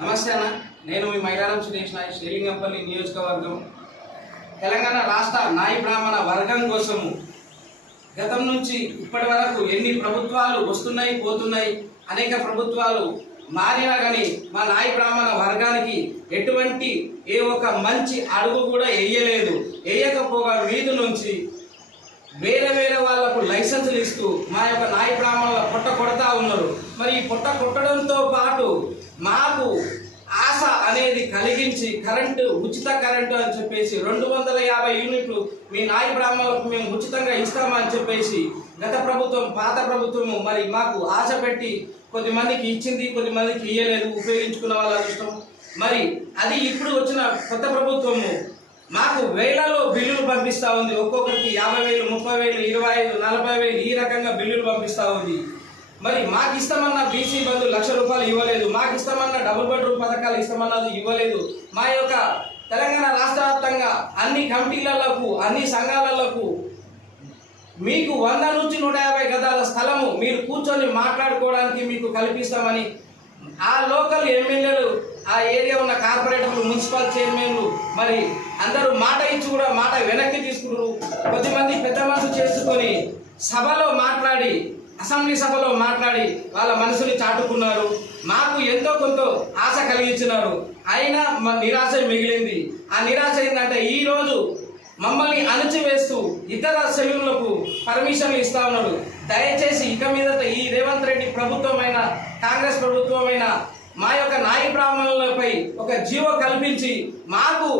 నమస్తే అన్న, నేను మీ మైలారం సురేష్ నాయక్, శ్రీలింగంపల్లి నియోజకవర్గం. తెలంగాణ రాష్ట్ర నాయి బ్రాహ్మణ వర్గం కోసము గతం నుంచి ఇప్పటి వరకు ఎన్ని ప్రభుత్వాలు వస్తున్నాయి పోతున్నాయి, అనేక ప్రభుత్వాలు మారినా కానీ మా నాయి బ్రాహ్మణ వర్గానికి ఎటువంటి ఒక మంచి అడుగు కూడా వేయలేదు. వేయకపోగా వీధి నుంచి వేరే వాళ్ళకు లైసెన్సులు ఇస్తూ మా యొక్క నాయి బ్రాహ్మణుల పొట్ట కొడతా ఉన్నారు. మరి ఈ పొట్ట కొట్టడంతో పాటు మాకు ఆశ అనేది కలిగించి ఉచిత కరెంటు అని చెప్పేసి 250 యూనిట్లు మీ నాయి బ్రాహ్మణులకు మేము ఉచితంగా ఇస్తామని చెప్పేసి గత ప్రభుత్వం, పాత ప్రభుత్వము మరి మాకు ఆశ పెట్టి కొద్దిమందికి ఇచ్చింది, కొద్దిమందికి ఇయ్యలేదు, ఉపయోగించుకున్న వాళ్ళ ఇష్టం. మరి అది ఇప్పుడు వచ్చిన కొత్త ప్రభుత్వము మాకు వేలలో బిల్లులు పంపిస్తూ ఉంది. ఒక్కొక్కరికి 50,000, 30,000, 25,000, 40,000 ఈ రకంగా బిల్లులు పంపిస్తూ ఉంది. మరి మాకు ఇస్తామన్న బీసీ బంధు ₹1,00,000 ఇవ్వలేదు, మాకు ఇస్తామన్న డబుల్ బెడ్రూమ్ పథకాలు ఇస్తామన్నది ఇవ్వలేదు. మా యొక్క తెలంగాణ రాష్ట్ర వ్యాప్తంగా అన్ని కమిటీలకు, అన్ని సంఘాలకు మీకు 100 నుంచి 150 గదాల స్థలము మీరు కూర్చొని మాట్లాడుకోవడానికి మీకు కల్పిస్తామని ఆ లోకల్ ఎమ్మెల్యేలు, ఆ ఏరియా ఉన్న కార్పొరేటర్లు, మున్సిపల్ చైర్మన్లు మరి అందరూ మాట ఇచ్చి కూడా మాట వెనక్కి తీసుకున్నారు. కొద్దిమంది పెద్ద మనసు చేసుకొని సభలో మాట్లాడి, అసెంబ్లీ సభలో మాట్లాడి వాళ్ళ మనసుని చాటుకున్నారు. మాకు ఎంతో కొంత ఆశ కలిగించినారు, అయినా మా నిరాశ మిగిలింది. ఆ నిరాశ ఏంటంటే ఈరోజు మమ్మల్ని అణచివేస్తూ ఇతర సెలవులకు పర్మిషన్లు ఇస్తా ఉన్నారు. దయచేసి ఇక మీదట ఈ రేవంత్ రెడ్డి ప్రభుత్వమైన, కాంగ్రెస్ ప్రభుత్వమైన మా యొక్క నాయి బ్రాహ్మణులపై ఒక జీవో కల్పించి మాకు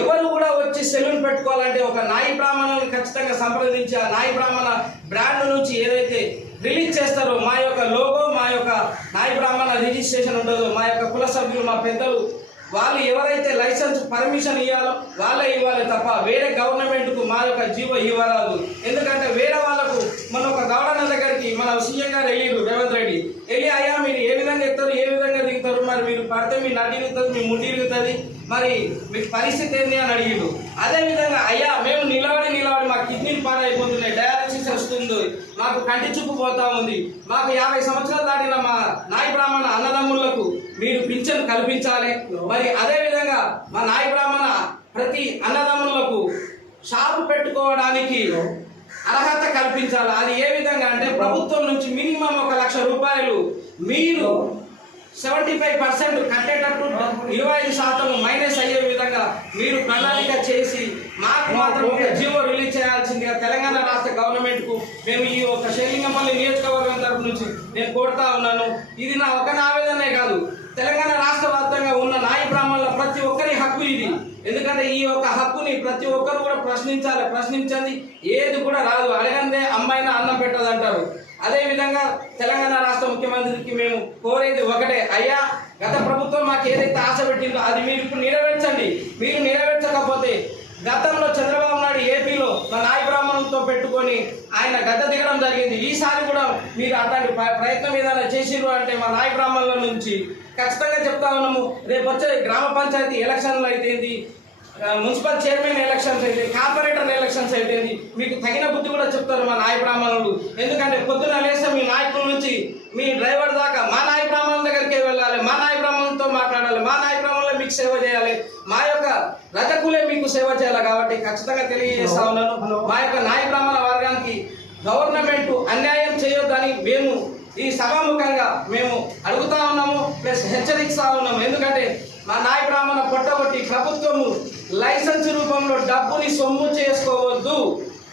ఎవరు కూడా వచ్చి సెలూన్ పెట్టుకోవాలంటే ఒక నాయి బ్రాహ్మణుని ఖచ్చితంగా సంప్రదించి ఆ నాయి బ్రాహ్మణ బ్రాండ్ నుంచి ఏదైతే రిలీజ్ చేస్తారో మా యొక్క లోగో, మా యొక్క నాయి బ్రాహ్మణ రిజిస్ట్రేషన్ ఉండదో, మా యొక్క కుల సభ్యులు, మా పెద్దలు వాళ్ళు ఎవరైతే లైసెన్స్ పర్మిషన్ ఇవ్వాలో వాళ్ళే ఇవ్వాలి తప్ప వేరే గవర్నమెంట్కు మా యొక్క జీవో ఇవ్వరాదు. ఎందుకంటే వేరే వాళ్ళకు మన ఒక గవర్నర్ దగ్గరికి మన సీఎం గారు వెళ్ళిరు, రేవంత్ రెడ్డి వెళ్ళి, అయ్యా మీరు ఏ విధంగా ఎక్కుతారు, ఏ విధంగా దిగుతారు, మరి మీరు పడితే మీ నడ్డి ఇరుగుతుంది, మీ ముడ్డి ఇరుగుతుంది, మరి మీకు పరిస్థితి ఏంటి అని అడిగిండు. అదేవిధంగా అయ్యా మేము నిలబడి మా కిడ్నీలు పాడైపోతున్నాయి, డయాలసిస్ వస్తుంది, మాకు కంటి చూపు పోతా ఉంది, మాకు 50 సంవత్సరాలు దాటిన మా నాయి బ్రాహ్మణ అన్నదమ్ములకు మీరు పింఛను కల్పించాలి. మరి అదేవిధంగా మా నాయి బ్రాహ్మణ ప్రతి అన్నదమ్ములకు షాపు పెట్టుకోవడానికి అర్హత కల్పించాలి. అది ఏ విధంగా అంటే ప్రభుత్వం నుంచి మినిమం ₹1,00,000 మీరు 75% కట్టేటట్టు 25% మైనస్ అయ్యే విధంగా మీరు ప్రణాళిక చేసి మాకు మాత్రం ఒక జీవో రిలీజ్ చేయాల్సిందిగా తెలంగాణ రాష్ట్ర గవర్నమెంట్కు మేము ఈ ఒక శ్రీలింగంపల్లి నియోజకవర్గం తరఫు నుంచి నేను కోరుతా ఉన్నాను. ఇది నా ఒక ఆవేదనే కాదు, తెలంగాణ రాష్ట్ర వ్యాప్తంగా ఉన్న నాయి బ్రాహ్మణుల ప్రతి ఒక్కరి హక్కు ఇది. ఎందుకంటే ఈ యొక్క హక్కుని ప్రతి ఒక్కరు కూడా ప్రశ్నించండి, ఏది కూడా రాదు, అడగందే అమ్మాయినా అన్నం పెట్టదు అంటారు. అదేవిధంగా తెలంగాణ రాష్ట్ర ముఖ్యమంత్రికి మేము కోరేది ఒకటే, అయ్యా గత ప్రభుత్వం మాకు ఏదైతే ఆశ పెట్టిందో అది మీరు ఇప్పుడు నెరవేర్చండి. మీరు నెరవేర్చకపోతే గతంలో చంద్రబాబు నాయుడు ఏపీలో మా నాయి బ్రాహ్మణులతో పెట్టుకొని ఆయన గద్దె దిగడం జరిగింది. ఈసారి కూడా మీరు అట్లాంటి ప్రయత్నం ఏదైనా చేసిరు అంటే మా నాయి బ్రాహ్మణుల నుంచి ఖచ్చితంగా చెప్తా ఉన్నాము, రేపు వచ్చే గ్రామ పంచాయతీ ఎలక్షన్లు అయితేంది, మున్సిపల్ చైర్మన్ ఎలక్షన్స్ అయితే, కార్పొరేటర్ ఎలక్షన్స్ అయితే మీకు తగిన బుద్ధి కూడా చెప్తారు మా నాయి బ్రాహ్మణులు. ఎందుకంటే పొద్దున లేస్తే మీ నాయకుల నుంచి మీ డ్రైవర్ దాకా మా నాయి బ్రాహ్మణుల దగ్గరికి వెళ్ళాలి, మా నాయి బ్రాహ్మణులతో మాట్లాడాలి, మా నాయి బ్రాహ్మణులే మీకు సేవ చేయాలి, మా యొక్క రజకులే మీకు సేవ చేయాలి. కాబట్టి ఖచ్చితంగా తెలియజేస్తా ఉన్నాను, మా యొక్క నాయి బ్రాహ్మణ వర్గానికి గవర్నమెంట్ అన్యాయం చేయొద్దని మేము ఈ సభాముఖంగా మేము అడుగుతా ఉన్నాము, ప్లస్ హెచ్చరిస్తా ఉన్నాము. ఎందుకంటే మా నాయి బ్రాహ్మణ పొట్టగొట్టి ప్రభుత్వము లైసెన్స్ రూపంలో డబ్బుని సొమ్ము చేసుకోవద్దు,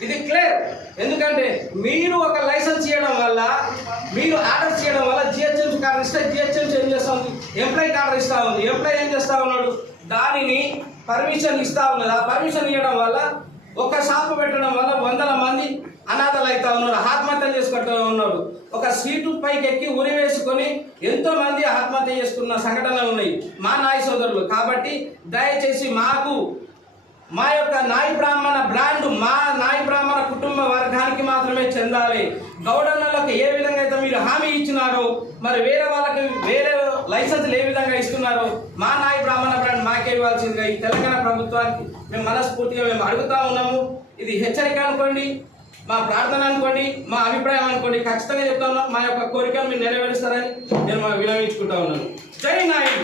ఇది క్లియర్. ఎందుకంటే మీరు ఒక లైసెన్స్ ఇవ్వడం వల్ల, మీరు ఆర్డర్ చేయడం వల్ల జిహెచ్ఎంసీ కార్డు ఇస్తే జిహెచ్ఎంసీ ఏం చేస్తా ఉంది, ఎంప్లాయీ కార్డు ఇస్తా ఉంది, ఎంప్లాయీ ఏం చేస్తా ఉన్నాడు, దానిని పర్మిషన్ ఇస్తా ఉన్నది. ఆ పర్మిషన్ ఇవ్వడం వల్ల ఒక షాపు పెట్టడం వల్ల 100 మంది అనాథలు అవుతా ఉన్నారు, ఆత్మహత్యలు చేసుకుంటూ ఉన్నారు. ఒక సీటు పైకి ఎక్కి ఉరి వేసుకొని ఎంతో మంది ఆత్మహత్య చేసుకున్న సంఘటనలు ఉన్నాయి మా నాయి సోదరులు. కాబట్టి దయచేసి మాకు మా యొక్క నాయి బ్రాహ్మణ బ్రాండ్ మా నాయి బ్రాహ్మణ కుటుంబ వర్గానికి మాత్రమే చెందాలి. గౌడన్నలకు ఏ విధంగా అయితే మీరు హామీ ఇచ్చినారో, మరి వేరే వాళ్ళకి వేరే లైసెన్స్లు ఏ విధంగా ఇస్తున్నారో మా నాయి బ్రాహ్మణ బ్రాండ్ మాకే ఇవ్వాల్సిందిగా ఈ తెలంగాణ ప్రభుత్వానికి మేము మనస్ఫూర్తిగా మేము అడుగుతా ఉన్నాము. ఇది హెచ్చరిక అనుకోండి. మా ప్రార్థన అనుకోండి, మా అభిప్రాయం అనుకోండి, ఖచ్చితంగా చెప్తా ఉన్నాం. మా యొక్క కోరికలు మీరు నెరవేరుస్తారని నేను వినవించుకుంటా ఉన్నాను. జై నాయుడు.